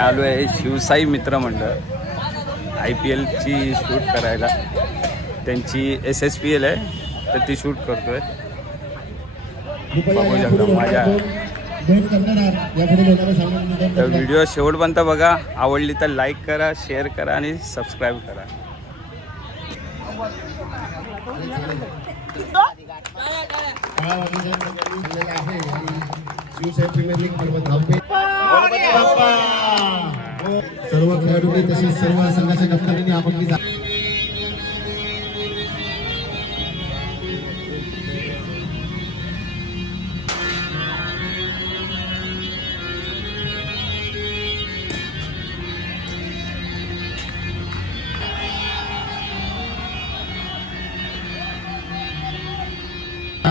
आलो आहे शिवसाई मित्र मंडळ IPLची शूट करायला. त्यांची SSPL आहे तर ती शूट करतोय. बघू शकता माझ्या तर व्हिडिओ शेवटपर्यंत बघा. आवडली तर लाईक करा, शेअर करा आणि सबस्क्राईब करा. सर्व खेळाडूंनी तसेच सर्व संघाच्या कप्तानांनी आपली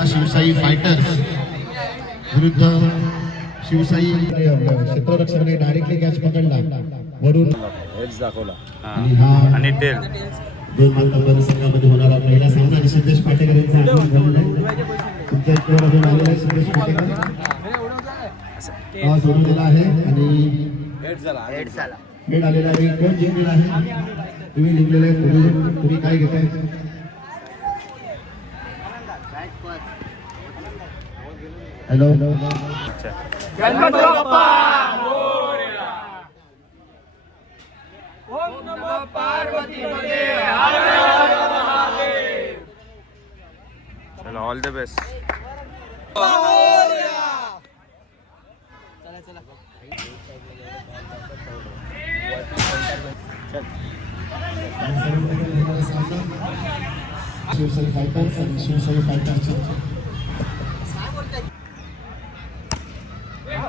शिवसाई फायटर्स विरुद्ध शिवसाई क्षेत्ररक्षकाने डायरेक्टली कॅच पकडला वरून हेच दाखवला आणि आणि टेल दोन मात्र संघामध्ये होणारा पहिला सामना आणि संदेश पाटेकर यांचा तुमच्या इकडे आलेला आहे. संदेश पाटेकर सोडवलेला आहे आणि हेड आलेला आहे. कोण जिंकलेला आहे तुम्ही लिहिलेलं आहे. तुम्ही काय घेताय? हॅलो चलो all the best. Shivsai fighters आणि शिवसाई फायटर्स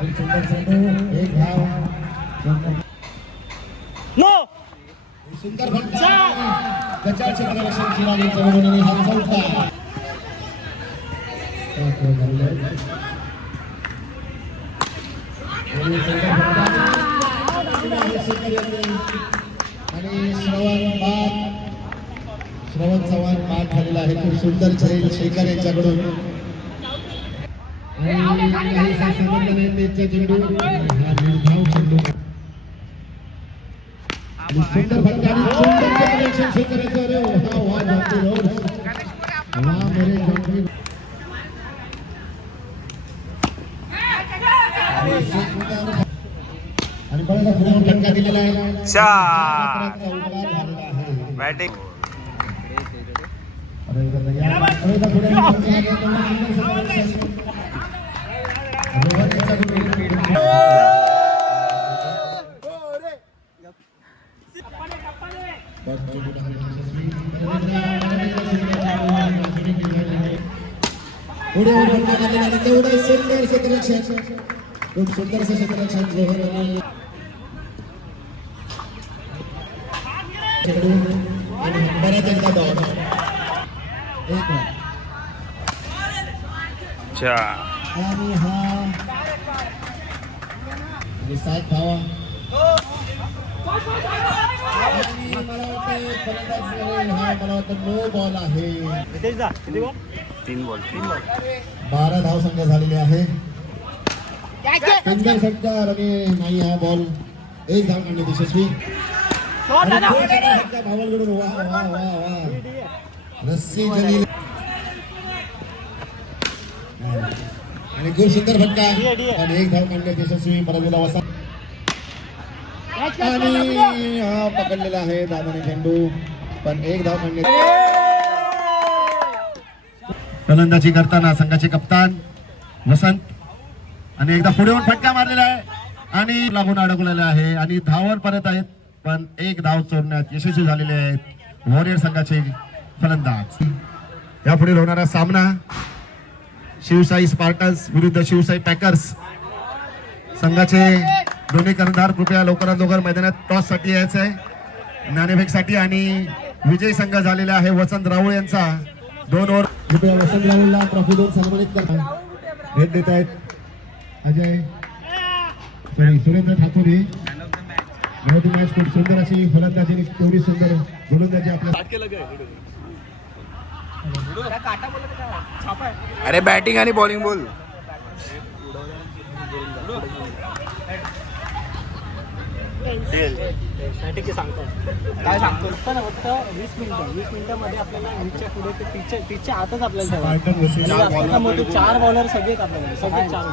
एक धाव सुंदर फटका गचाळ क्षेत्ररक्षण खेळाडू चौगुणी हा चौथा आणि श्रवण चव्हाण पाठ झालेला आहे. खूप सुंदर झैल शेखर यांच्याकडून सुंदर फटका आणि फटका दिलेला आहे. बॅटिंग पुढे तेवढं सुंदर क्षेत्ररक्षण खूप सुंदर असं क्षेत्ररक्षण बऱ्याच एकदा बॉल आणि हा आणि 7 धावा. मला वाटतं नो बॉल आहे. 3 बॉल 12 धाव संख्या झालेली आहे. सुंदर षटकार आणि नाही हा बॉल. एक धाव काढणे यशस्वी भावलकडून वा वा वा वा रस्सी जलील आणि खूप सुंदर फटका आणि एक धाव काढण्यात यशस्वी. परत वसा आणि हा पकडलेला आहे दादाने चेंडू पण एक धाव काढण्यात. फलंदाजी करताना संघाचे कप्तान वसंत आणि एकदा पुढे येऊन फटका मारलेला आहे आणि लागून अडकलेला आहे आणि धावावर परत आहेत पण एक धाव चोरण्यात यशस्वी झालेले आहेत वॉरियर संघाचे फलंदाज. यापुढे होणारा सामना शिवसाई स्पार्टन्स विरुद्ध शिवसाई पॅकर्स. संघाचे दोन्ही कर्णधार कृपया लवकरात लवकर मैदानात टॉस साठी यायचं आहे नाणेफेकसाठी आणि विजयी संघ झालेला आहे वसंत राऊळ यांचा. 2 ओव्हर कृपया वसंत राऊळला ट्रॉफी देऊन सन्मानित करतात. भेट देत आहेत अजय सुरेंद्र ठाकूर. मॅच खूप सुंदर अशी फलंदाजी तेवढी सुंदर गोलंदाजी आपल्या. अरे बॅटिंग आणि बॉलिंग बोल. ठीक आहे सांगतो काय सांगतो फक्त 20 मिनिटामध्ये आपल्याला वीसच्या पुढे ते तिच्या हातच आपल्याला ठेवायचं. 4 बॉलर सगळे आपल्याकडे सगळे 4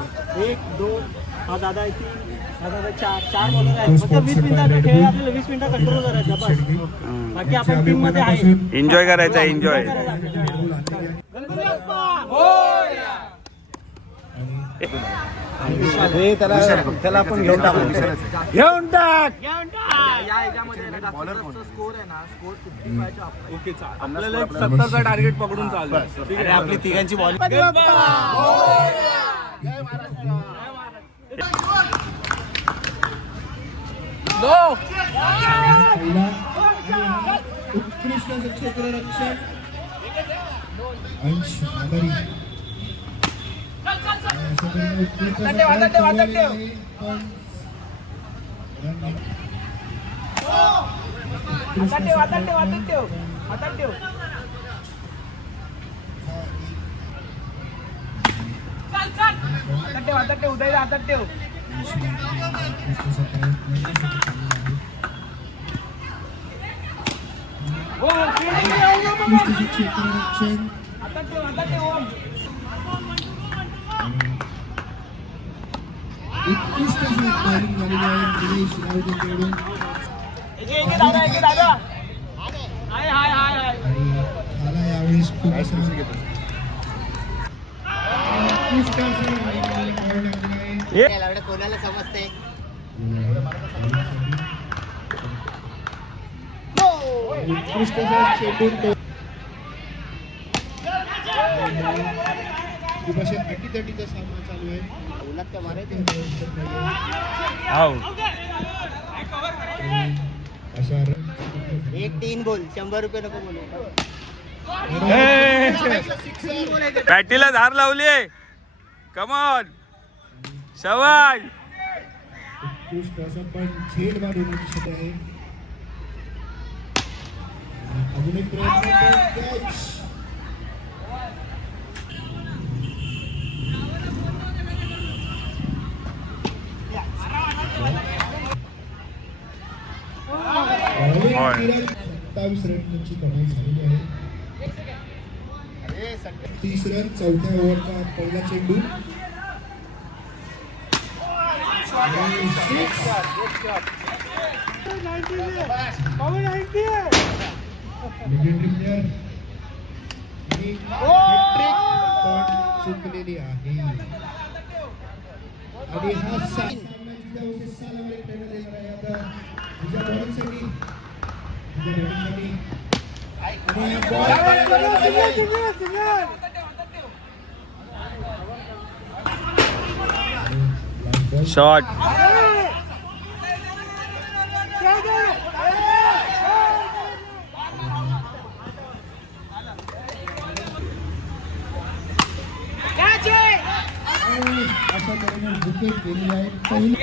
1 2 हा दादा आहे 3 हा दादा 4 बॉलर आहेत. फक्त 20 मिनिटाचा खेळ आपल्याला 20 मिनिटं कंट्रोल करायचा बस. बाकी आपण टीम मध्ये आहे. एन्जॉय करायचा एन्जॉय. त्याला आपण घेऊन टाकू. घेऊन टाक. आपल्याला 70चा टार्गेट पकडून चालू आहे. आपली तिघांची बॉल उत्कृष्ट क्षेत्ररक्षण अंश आभारी. उत्कृष्ट बॉलिंग झालेली आहे दिनेश राऊतांकडून. आणि मला यावेळेस खूप असं उत्कृष्ट असं bowling झालेलं आहे. कोणाला समजते उत्कृष्ट असं चेंडून खूप असे अटीतटीचा सामना चालू आहे. अशा 1-3 बोल 100 रुपये नको बोलू. पॅटीला धार लावली. कमॉन शवाज. उत्कृष्ट असं पण झेल बाद होण्याची शक्यता आहे. अजून एक प्रयत्न कॅच. होय. 27 रनची कमाई झालेली आहे. 30 रन चौथ्या ओव्हरचा पहिला चेंडू. लेजेंडरी प्लेयर आणि हॅट्रिक पॉइंट चुकलेली आहे. आणि हा सामन्याच्या उत्साहावर खेळण्यात येणार आहे. आता तुझ्या बॉलिंगसाठी शॉट. अशा तऱ्हेने विकेट गेली आहे. पहिली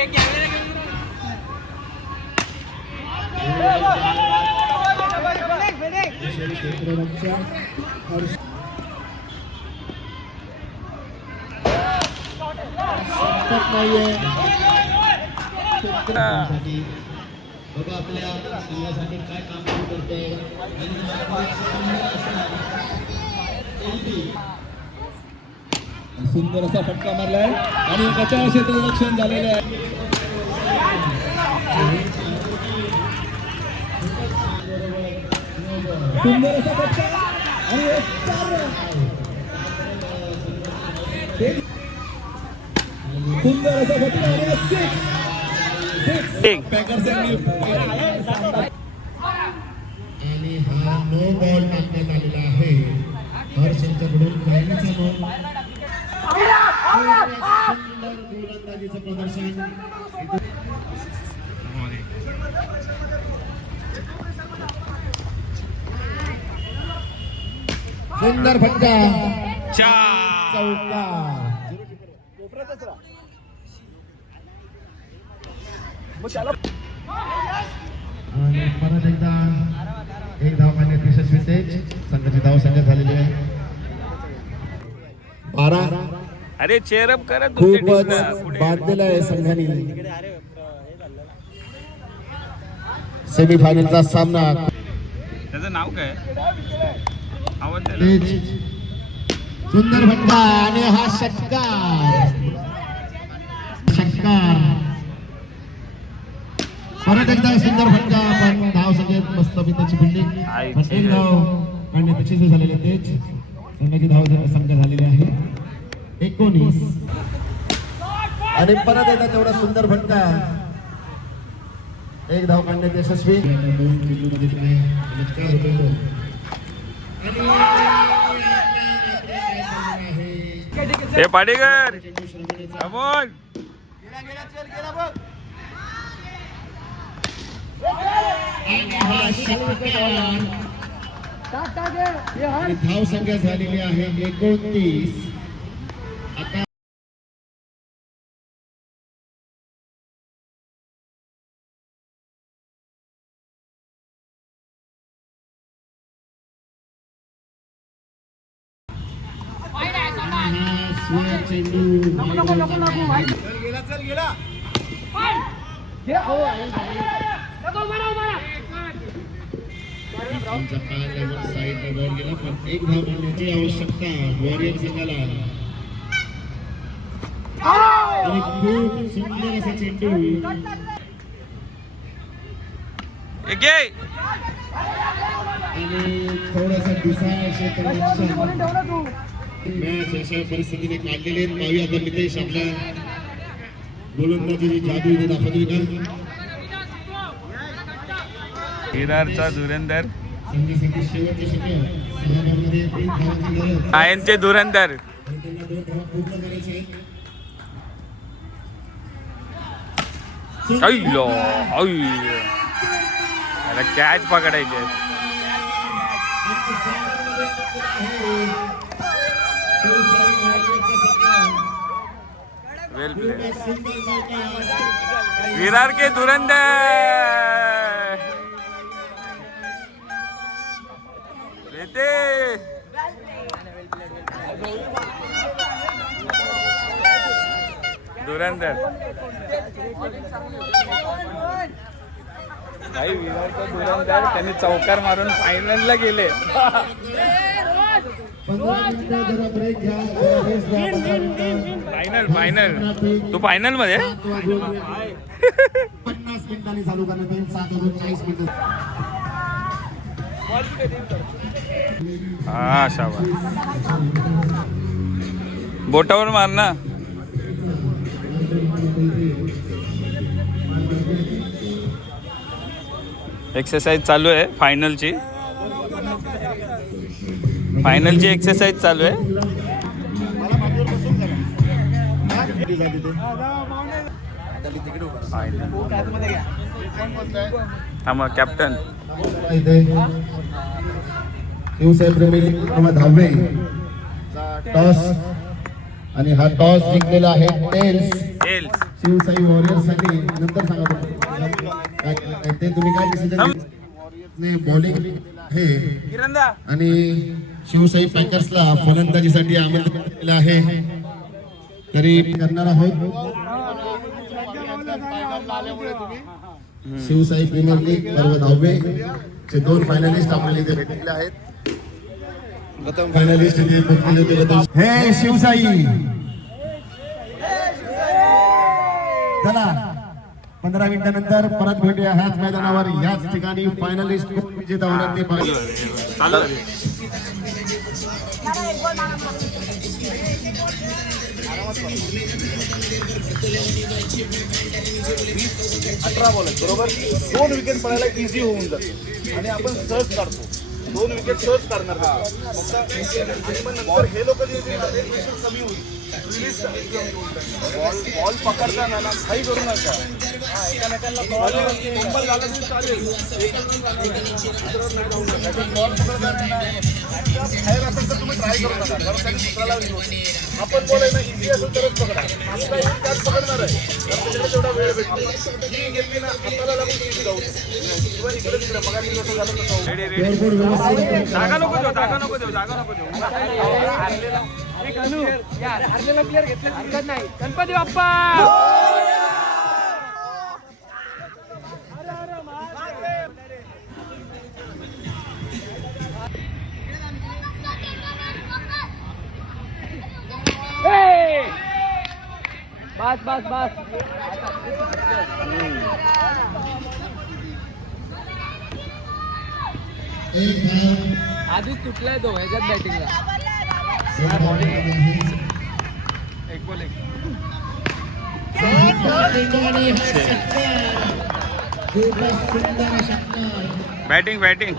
क्षेत्ररक्षण हर्ष संपत नाहीये. क्षेत्ररक्षणासाठी बघा आपल्या संघासाठी काय काम सुरू करते. सुंदर असा फटका मारलाय आणि बचाव क्षेत्ररक्षण झालेलं आहे. सुंदर असा फटका आणि सुंदर असा फटका आणि आणि हा नो बॉल टाकण्यात आलेला आहे. हर्ष यांच्याकडून पहिलीचा नो. सुंदर गोलंदाजीचं प्रदर्शन. सुंदर फटका चौकार. आणि परत एकदा एक धाव मारण्यात यशस्वी तेज. संघाची धाव संख्या झालेली आहे 12. अरे चेअरअप करा. खूपच बांधलेला आहे संघाने. सेमीफायनलचा सामना. त्याचं नाव काय आवाज तेज सुंदर फटका आणि हा षटकार. परत एकदा सुंदर फटका, पण धाव सगळ्यात मस्त त्याची बिल्डिंग. एक धाव आणि त्याची जे झालेले तेज संघाची धाव संघ झालेली आहे 19. आणि परत एकदा तेवढा सुंदर फटका, एक धाव काढण्यात यशस्वी. हे पाडेकर बोल. धाव संख्या झालेली आहे 29. आता एक धाव घेण्याची आवश्यकता वॉरियर संघाला. आणि खूप सुंदर असा चेंडू. आणि थोडासा दिसा मॅच अशा परिस्थितीने काढलेले आहेत. पाहूया आपण नितेश आपल्या गोलंदाजी जादू इथे दाखवतोय का. विरारचा धुरंधर, शेवटचे षटक आयनचे धुरंधर. कॅच पकडायचे. वेल प्ले. विरार के धुरंधर लेते. धुरंधर भाई, विरारचा धुरंधर त्यांनी चौकार मारून फायनलला गेले. फायनल तू फायनल मध्ये 50 मिनिटांनी चालू करण्यात येईल. 7:40 मिनिटं. हा शाबास. बोटावर मार ना. एक्सरसाइज चालू आहे फायनलची. फायनलची एक्सरसाइज चालू आहे. हा कॅप्टन शिवसाहेब दहावे टॉस. आणि हा टॉस जिंकलेला आहे टेल्स शिवसाई वॉरियर्स साठी. नंतर सांगा ते तुम्ही काय डिसिजन. बॉलिंग आहे आणि शिवसाई पॅकर्सला फलंदाजीसाठी आमंत्रित केलेलं आहे. तरी करणार आहोत. शिवसाई प्रीमियर लीग पर्व 10वे चे 2 फायनलिस्ट आपल्याला इथे भेटलेले आहेत. प्रथम फायनलिस्ट इथे भेटलेले होते. हे शिवसाई चला 15 मिनिटांनंतर परत भेटूया ह्याच मैदानावर, याच ठिकाणी. फायनलिस्ट विजेता होणार ते पाहिजे. 18 बॉल आहेत बरोबर. 2 विकेट पडायला इझी होऊन जाते आणि आपण सहज काढतो. 2 विकेट सहज काढणार आणि मग नंतर हे लोक जे कमी होईल. बॉल पकडताना ना काही करू नका. एकामेकांना बॉल झाला तरी चालेल. बॉल पकडताना बाहेर असेल तर तुम्ही ट्राय करू नका, कारण त्यांनी दुसऱ्याला आपण बॉल आहे ना इझी असेल तरच पकडा. आता येऊन त्याच पकडणार आहे कारण त्याच्याकडे तेवढा वेळ भेटतो. ही घेतली ना हाताला लागून इझी जाऊ किंवा इकडे तिकडे बघा मी कसं झालं तसं. जागा नको देऊ, जागा नको देऊ, जागा नको देऊ. हरलेला प्लेअर घेतला हरकत नाही. गणपती बाप्पा. एक धाव आधीच तुटलाय तो ह्याच्यात बॅटिंगला. एक बॉल एक. सुंदर षटकार. Batting batting.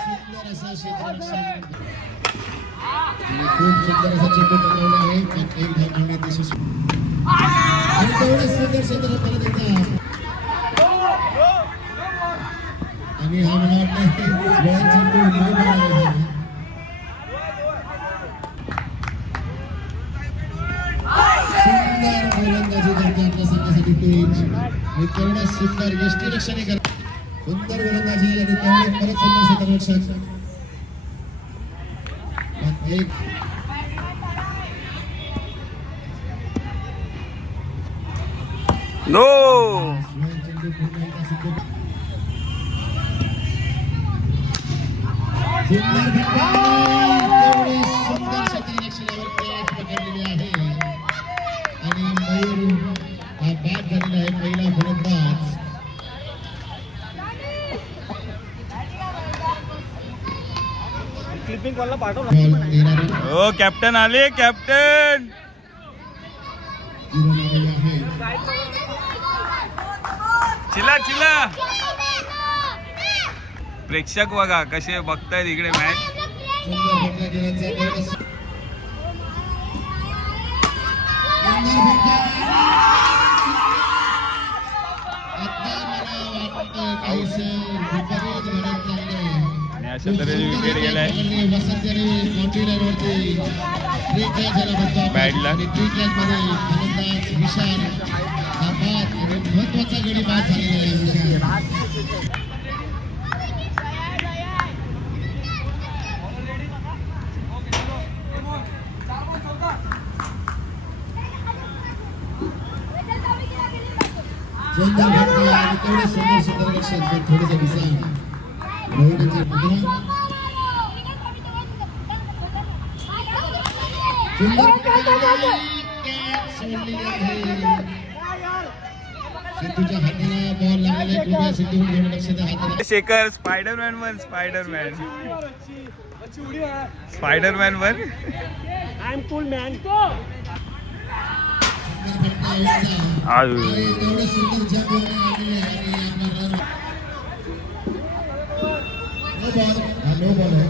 सुंदर असा क्षेत्ररक्षण खूप सुंदर असा चेंडू बनवला आहे. पण एक धाव मिळण्यात यशस्वी आणि तेवढंच सुंदर क्षेत्र परत एकदा. आणि हा मला वाटतं वेळा चेंडू नाही बनवला. सुंदर गोलंदाजी करते आपल्या संघासाठी पेज आणि तेवढं सुंदर यष्टीरक्षण करते. सुंदर गोलंदाजी आणि तेवढे परत सुंदर क्षेत्ररक्षण. एक नो. चेंडू पुन्हा एकदा सिद्ध. सुंदर तेवढे सुंदर क्षेत्ररक्षणावर कॅच पकडलेली आहे आणि मयूर हा बाद झालेला आहे. पहिला फलंदाज क्लिपिंग कॉलला पाठवलं. बॉल येणारा हो कॅप्टन आले कॅप्टन. जीवन आलेला आहे. चिला चिला. प्रेक्षक बघा कसे बघतायत इकडे मॅच. सुंदर फटका खेळायचा तेवढा सुंदर फटका. आता मला वाटतं काहीसं विपरीत घडत चाललंय. आणि अशा तऱ्हेने विकेट गेलाय. वसंत यांनी बाउंड्री लाईनवरती फ्री कॅच झाला म्हणतो आपण. बॅड लक. आणि फ्री कॅच मध्ये फलंदाज विशाल हा बाद आणि महत्वाचा गडी बाद झालेला आहे. विशाल सुंदर फटका आणि तेवढे सुंदर क्षेत्ररक्षण पण थोडंसं विशाल मोहनाची मुद्रा. सुंदर फटका कॅच सोडलेली आहे. सिद्धूच्या हाताला बॉल लागलेला आहे. कृपया सिद्धू घेऊन लक्ष द्या हाताला. शेखर स्पायडरमॅन वर स्पायडरमॅन. स्पायडरमॅन वर. I am cool man. फटका यायचा. आयु. आणि तेवढं सुंदर जंप आलेले आहे आणि आपला नो बॉल. हा नो बॉल आहे.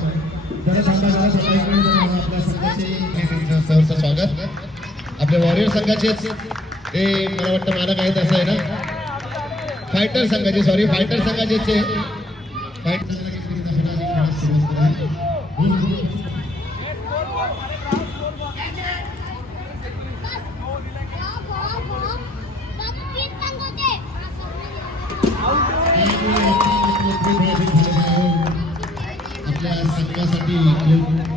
जरा थांबा जरा थांबा. आपल्या संघाचे सहर्ष स्वागत. आपल्या वॉरियर संघाचेच ते मला वाटतं मला काय असं आहे ना फायटर संघाचे सॉरी फायटर संघाचेच फायटर आपल्या संघासाठी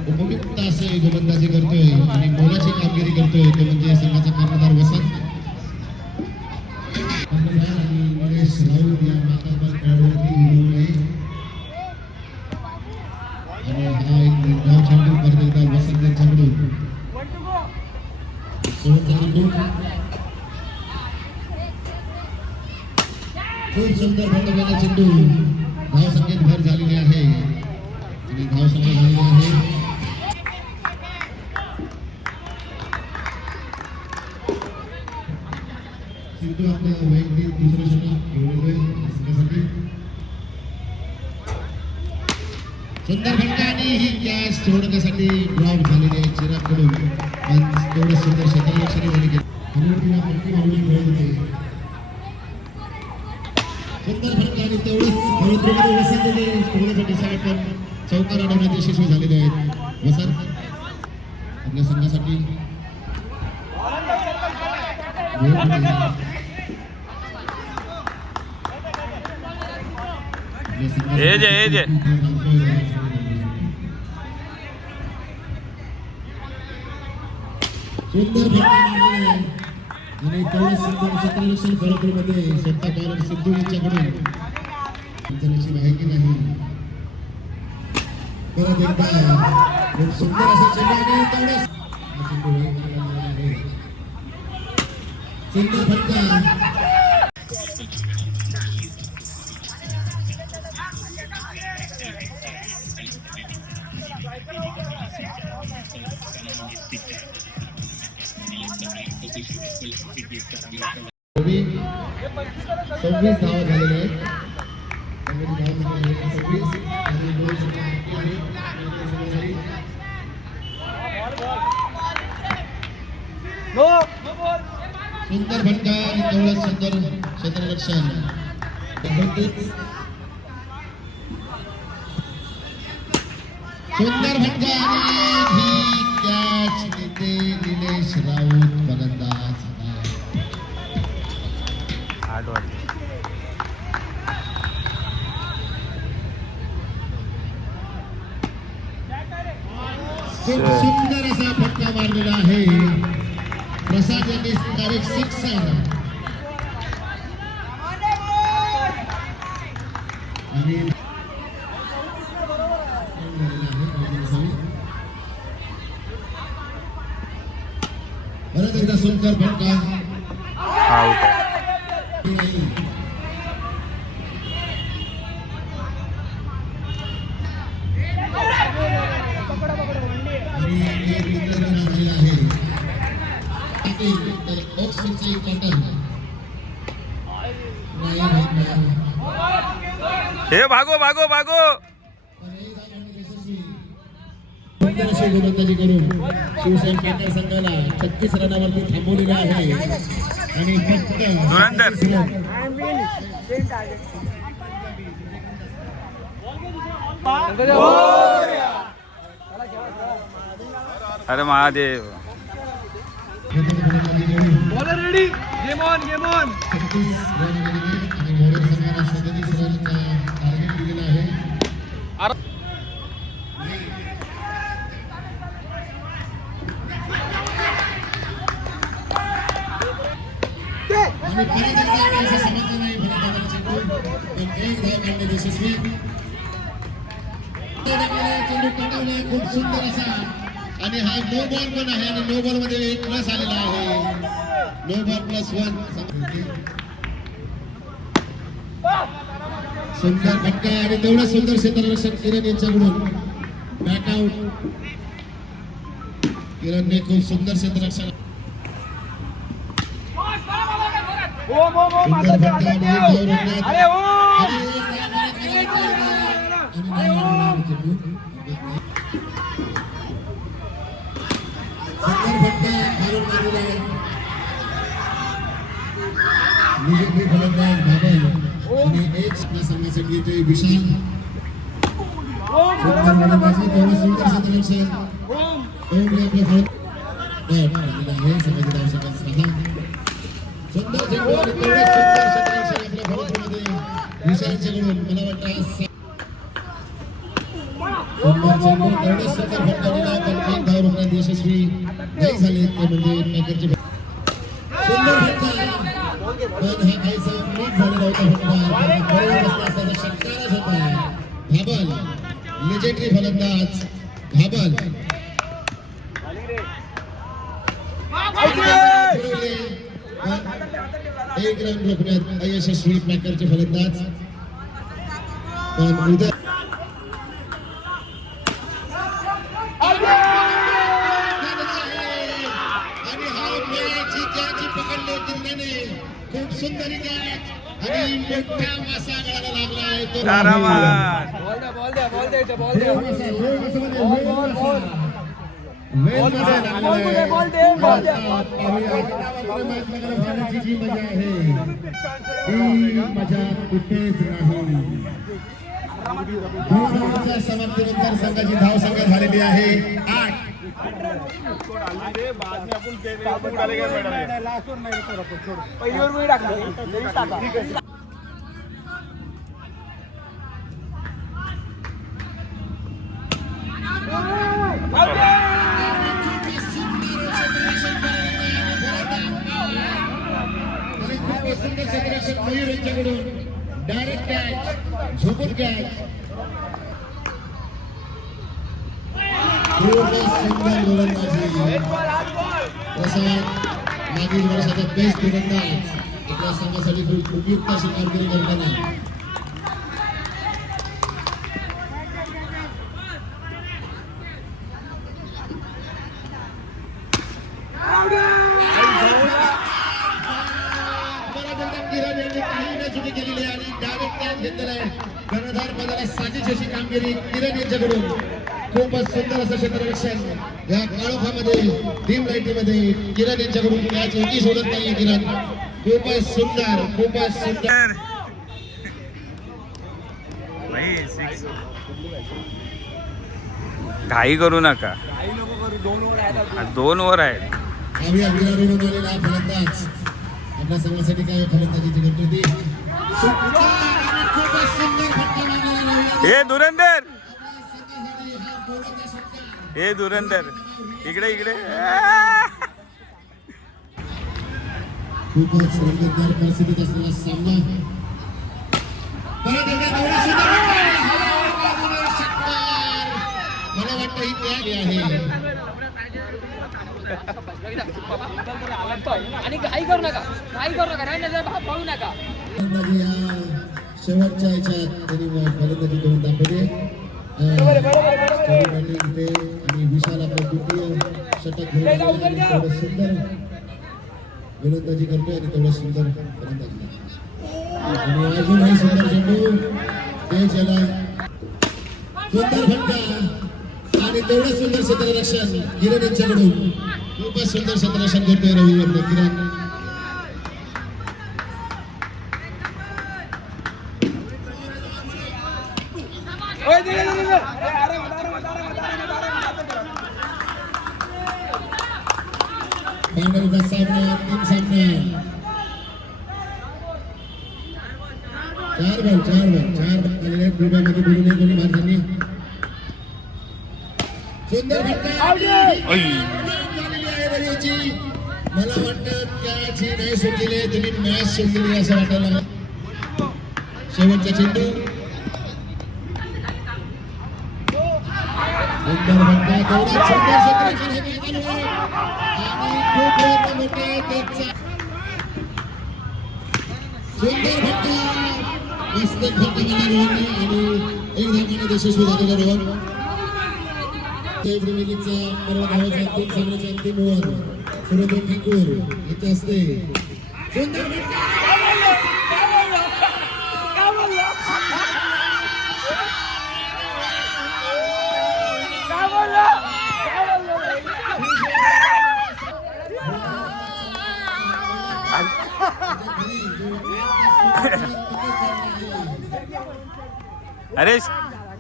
खूप उपयुक्त असे गोलंदाजी करतोय आणि मोलाची कामगिरी करतोय तो म्हणजे संघाचा कर्णधार वसंत आणि निलेश राऊत या मातापाल खेळाडूवरती उडवून आहे. आणि हा एक धाव चेंडू परत एकदा वसंत यांच्याकडून शेवटचा चेंडू खूप सुंदर फटकेचा चेंडू. धाव संख्येत भर झालेली आहे आणि धाव संख्या झालेली आहे. सिद्धू आपल्या वैयक्तिक दुसरं षटक घेऊन येतोय संघासाठी. सुंदर फटका आणि ही कॅच सोडण्यासाठी ड्रॉप झालेली आहे चिरागकडून. पण तेवढं सुंदर क्षेत्ररक्षण झाले गेले. सुंदर फटका आणि तेवढंच वसंतने सोडण्यासाठी साईड पण चौकार अडवण्यात यशस्वी झालेले आहेत. वसंत आपल्या संघासाठी एज आहे, एज आहे. सुंदर फटका आणि तेवढं सुंदर क्षेत्ररक्षण खरोखरमध्ये स्वतः बॉलर सिद्धू यांच्याकडून नशीब आहे की नाही. परत एकदा खूप सुंदर असं चेंडू आणि तेवढंच सुंदर फटका. सव्वीस धावा झालेल्या आहेत. 26 आणि 2 षटक आहेत. सुंदर फटका आणि तेवढंच सुंदर क्षेत्ररक्षण. सुंदर फटका आणि ही कॅच घेते निलेश राऊत फलंदाज. 8 वाजले. खूप सुंदर असा फटका मारलेला आहे प्रसाद यांनी. डायरेक्ट 6 आणि परत एकदा सुंदर फटका. आउट. आणि एक मित्र झालेला आहे ऑक्सफोर्डचे कॉटन. हे भागो भागो भागो. सुंदर अशी गोलंदाजी करून शिवसेना पॅकर संघाला 36 रनावरती थांबवलेला आहे आणि फक्त धुरंधर. अरे Mahadev. Bowler ready. Game on game on. 36 run आणि मोरे संघाला 37 रनचा टार्गेट दिलेला आहे. आणि परत एकदा असं समजलं नाही फलंदाजाचा चेंडू पण एक धाव काढणे यशस्वी. चेंडू टोकावला खूप सुंदर असा आणि हा नो बॉल पण आहे आणि नो बॉल मध्ये एक प्लस आलेला आहे. No ball +1. सुंदर फटका आणि तेवढं सुंदर क्षेत्ररक्षण किरण यांच्याकडून. बॅकआउट. किरणने खूप सुंदर क्षेत्ररक्षण. सुंदर फटका आणि एक धाव रोखण्यात. आणि एक धाव सुंदर फटका मारून मारलेला आहे. निजेतली फलंदाज भाबल आणि एक संघासाठी येतोय विशाल. सुंदर फलंदाजी तेवढं सुंदर क्षेत्ररक्षण. ओमने आपलं फलंदाज झालेलं आहे. संघाची धावसंख्या 6. सुंदर चेंडू आणि तेवढं सुंदर क्षेत्ररक्षण आपल्या फलंदाजीमध्ये विशालच्याकडून. मला वाटतं सुंदर चेंडू तेवढं सुंदर फटका दिला पण एक धाव रोखण्यात यशस्वी नाही झाले ते म्हणजे पॅकरचे. सुंदर फटका पण हा काहीसा नीट झालेला होता फटका. असल्याचा षटकारच होता. भाबल लेजेंडरी फलंदाज भाबल. एक रन रोखण्यात अयशस्वी पॅकरचे फलंदाज. पण उद्या आणि हा मॅच त्याची पकडले जिल्ह्याने खूप सुंदर कॅच आणि मोठा मासा गळाला लागला आहे तो. आरामात. जी मजा आहे ती मजा कुठेच नाही. धावांच्या समाप्तीनंतर संघाची धाव संख्या झालेली आहे 8. पहिलीवर मी टाकला. सुंदर क्षेत्ररक्षण मयूर यांच्याकडून. डायरेक्ट कॅच, झोपून कॅच. सुंदर गोलंदाजी. प्रसाद मागील वर्षाचा बेस्ट गोलंदाज आपल्या संघासाठी खूप उपयुक्त अशी कामगिरी करताना. चुकी केलेली आणि डायरेक्ट कॅच घेतलेला आहे. कर्णधार पदाला साजिश अशी कामगिरी किरण यांच्याकडून. खूपच सुंदर असं क्षेत्ररक्षण या काळोखामध्ये टीम लाईटीमध्ये किरण यांच्याकडून कॅच होती सोडत नाहीये किरण. खूपच सुंदर, खूपच सुंदर. घाई करू नका, 2 ओव्हर आहेत. आम्ही अग्निराडून आलेला हा फलंदाज आपल्या संघासाठी काय फलंदाजीची करतो ती. खूपच सुंदर फटका मारलेला हे धुरंधर, हे धुरंधर इकडे इकडे. खूपच रंगतदार परिस्थितीत असलेला सामना. परत एकदा एवढा सुंदर षटकार. मला वाटतं ही तयारी आहे. आणि घाई करू नका, पळू नका. फलंदाजी या शेवटच्या ह्याच्यात त्यांनी फलंदाजी करून दाखवली. इथे आणि विशाल आपलं द्वितीय षटक घेऊन तेवढं सुंदर गोलंदाजी करतोय आणि तेवढं सुंदर फलंदाजी. आणि अजूनही सुंदर चेंडू तेज याला सुंदर फटका आणि तेवढं सुंदर क्षेत्ररक्षण किरण यांच्याकडून. खूपच सुंदर क्षेत्ररक्षण करतोय रवी आपलं किरण. फायनल का सामना, 3 सामना. 4 बॉल आलेले आहेत. मध्ये बुडू नये कोणी माणसांनी. सुंदर फटका झालेली आहे रवीची. मला वाटतं कॅच ही नाही सुटलेली आहे, तुम्ही मॅच सुटलेली असं वाटायला. शेवटचा चेंडू. सुंदर फटका, तेवढा सुंदर क्षेत्ररक्षण हे काय चालू आहे आणि खूप प्रयत्न होते त्याचा. सुंदर फटका, मस्त फटका मला रोहनने आणि एक धावाने यशस्वी झालेला रोहन. प्रीमियर लीगचा परवा धावाचा अंतिम सामन्याचा अंतिम ओव्हर सुरेंद्र ठाकूर इथे असते. सुंदर फटका. अरे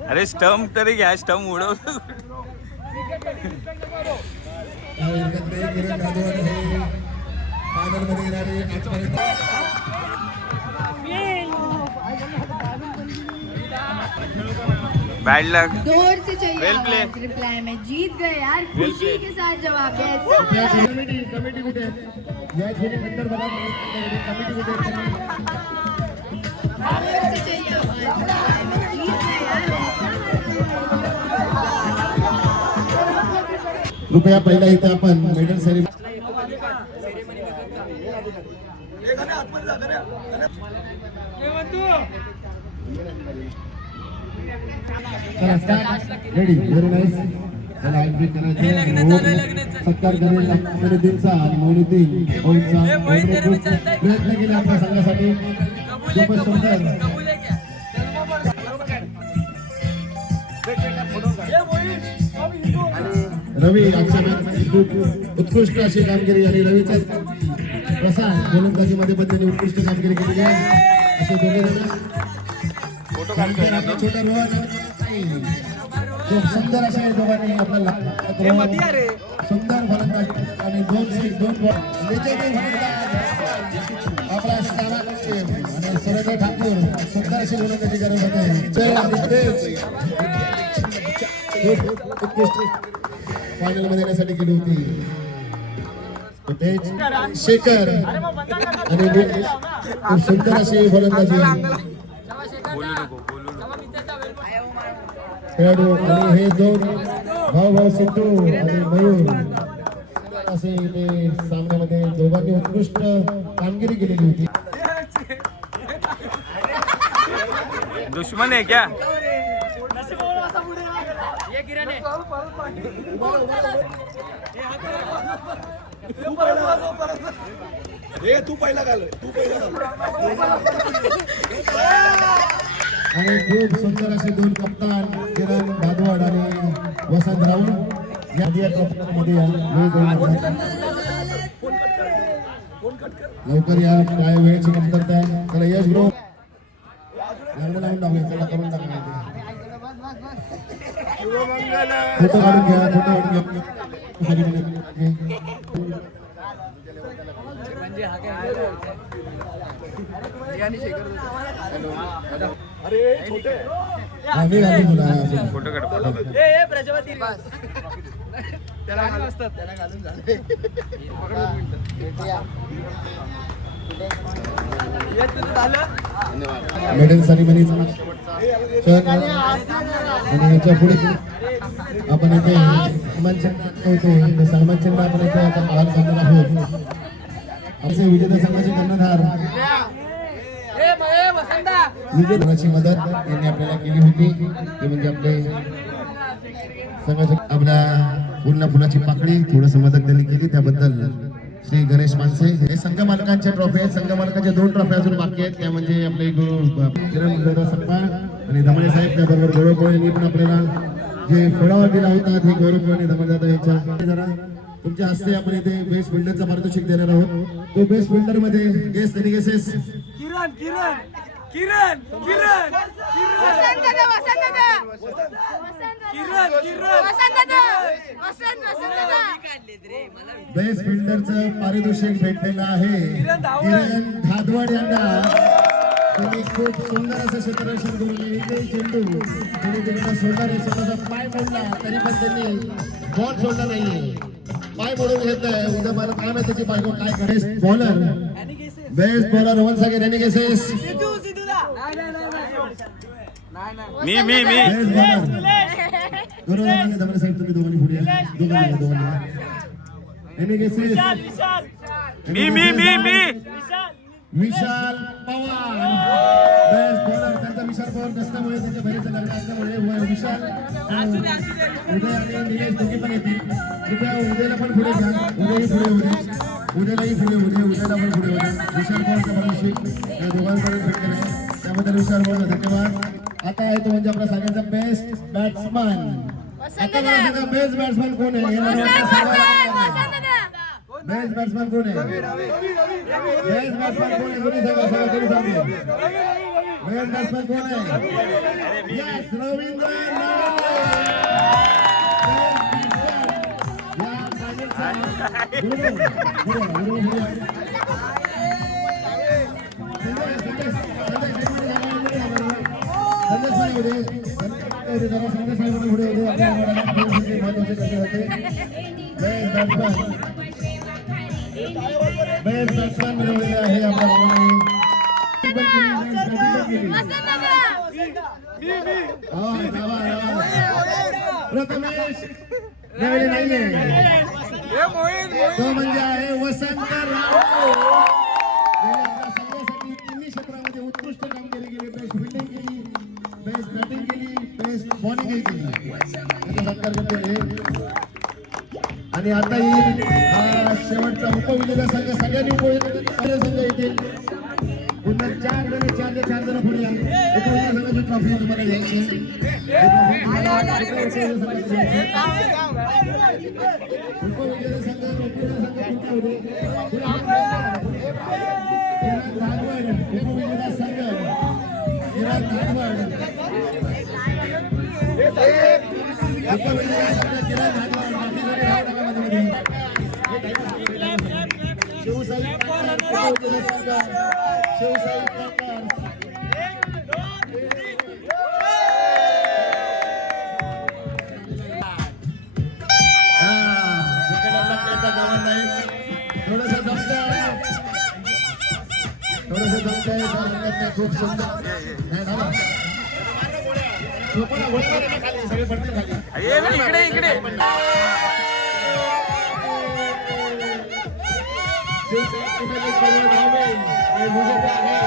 अरे स्टंप तरी घ्या, स्टंप उडवतो. बैड लक. जोर से चाहिए Well play. आवाज. रिप्लाई में जीत गए यार. खुशी के साथ जवाब है. कमिटी कुठे या छोटी नंतर बघा कमिटी कुठे. जोर से चाहिए आवाज. रिप्लाई में जीत गए यार. कृपया पहिला इथे आपण medal ceremony. Ready, very nice. चला एंट्री करायची. सत्कार करेल सरुद्दीनचा आणि मौनुद्दीन प्रयत्न केले आपल्या संघासाठी. खूपच सुंदर. रवी खूप उत्कृष्ट अशी कामगिरी आणि रवीचा प्रसाद गोलंदाजीमध्ये पण त्यांनी उत्कृष्ट कामगिरी केलेली आहे. असे दोघे जण. छोटा रोहन खूप सुंदर असे दोघांनी आपल्याला सुंदर फलंदाजी आणि 2 बॉल आपला स्थानाकडे आणि सुरेंद्र ठाकूर सुंदर अशी गोलंदाजी करत होते. फायनल मध्ये येण्यासाठी गेली होती शेखर आणि खूप सुंदर अशी फलंदाजी खेळाडू आणि हे दोन भाऊ सिद्धू आणि मयूर असे इथे सामन्यामध्ये दोघांनी उत्कृष्ट कामगिरी केलेली होती. दुश्मन है क्या? तू पहिला घाल आणि खूप सुंदर असे दोन कप्तान किरण भादवाड आणि वसंत राऊत या मध्ये लवकर या काय वेळेची कमतरता आहे. चला यश ब्रो लावून टाकूया. चला करून टाकूया. फोटो काढून घ्या. फोटो काढ. मेडल सेरेमनीचा आणि याच्या पुढे आपण इथे सन्मान चिन्ह होते. सन्मान चिन्ह आपण इथे आता पाहायला जाणार आहोत. आमचे विजेता संघाचे कर्णधार विजेताची मदत यांनी आपल्याला केली होती. ते म्हणजे आपले संघाचे आपल्या पूर्ण फुलाची पाकळी थोडस मदत त्यांनी केली. त्याबद्दल श्री गणेश मानसे. हे संघ मालकांच्या ट्रॉफी आहेत. संघ मालकांच्या 2 ट्रॉफी अजून बाकी आहेत. त्या म्हणजे आपले किरण दादा सप्पाळ आणि धमाळे साहेब. त्याबरोबर गौरव कोळे यांनी पण आपल्याला जे फळावर दिला होता ते गौरव कोळे आणि धमाळे दादा यांच्या जरा तुमच्या हस्ते आपण इथे बेस्ट बिल्डरचा पारितोषिक देणार आहोत. तो बेस्ट बिल्डर मध्ये गेस्ट आणि गेसेस किरण किरण किरण किरण वसंत दादा वसंत दादा किरण किरण वसंत दादा वसंत दादा बेस्ट बिल्डरचं पारितोषिक भेटलेलं आहे किरण धादवाड यांना. त्यांनी खूप सुंदर असं क्षेत्ररक्षण करून इथे चेंडू त्यांनी तिकडे सोडला नाही. स्वतःचा पाय मोडला तरी पण त्यांनी बॉल सोडला नाहीये. पाय मोडून घेतलाय. उद्या मला काय माहिती त्याची बायको काय करेल. बॉलर बेस्ट बॉलर वन सागे रॅनी केसेस. मी बेस्ट बॉलर धमाळे साहेब तुम्ही दोघांनी पुढे या. दोघांनी रॅनी केसेस. मी विशाल पवार बेस्ट बॉलर. त्यांचा विशाल पवार नसल्यामुळे त्यांच्या बहिणीचं लग्न असल्यामुळे विशाल उदय आणि निलेश दोघे पण येतील. कृपया उदयला पण पुढे घ्या. उदयही पुढे होते. उदयलाही पुढे होते. उदयला पण पुढे होते. विशाल पवारचा पारितोषिक या दोघांकडे भेटलेलं आहे. त्याबद्दल विशाल पवार धन्यवाद. आता आहे तो म्हणजे आपला सगळ्यांचा बेस्ट बॅट्समन. आता बेस्ट बॅट्समन कोण आहे? बेस्ट बॅट्समन कोण आहे? बेस्ट बॅट्समन कोण आहे? कोणी सांगा. कोणी सांगा. बेस्ट बॅट्समन कोण आहे? यस रवींद्र बेस्ट बॅट्समन मिळवलेले आहे आपल्या प्रथमेश नाहीये. तो म्हणजे आहे वसंत राऊत. सगळ्यासाठी तिन्ही क्षेत्रामध्ये उत्कृष्ट कामगिरी केली. बेस्ट फिल्डिंग केली, बेस्ट बॅटिंग केली, बेस्ट बॉलिंगही केली. सत्कार करतो. आणि आता येईल हा शेवटचा उपविजेता संघ. सगळ्यांनी उपविजेता संघ येतील. पुन्हा 4 जण पुढे उपविजेता संघाची ट्रॉफी तुम्हाला घ्यायची. उपविजेता संघ उपविजेता संघ किरण धादवाड. शिवसाई खूप सुंदर झोपून वळणार आहे ना खाली, सगळे पडतील खाली. ये ना इकडे इकडे. शिवसेना कुठे सर्व धावे हे मुजत आहे.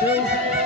शिवसेना